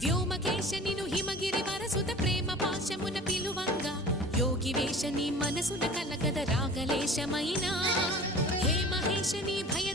వ్యోమకేశనిను హిమగిరి వరసుత ప్రేమ పాశమున పిలువంగా యోగి వేషని మనసున కలకద రాగలేశమైనా హే మహేశని భయ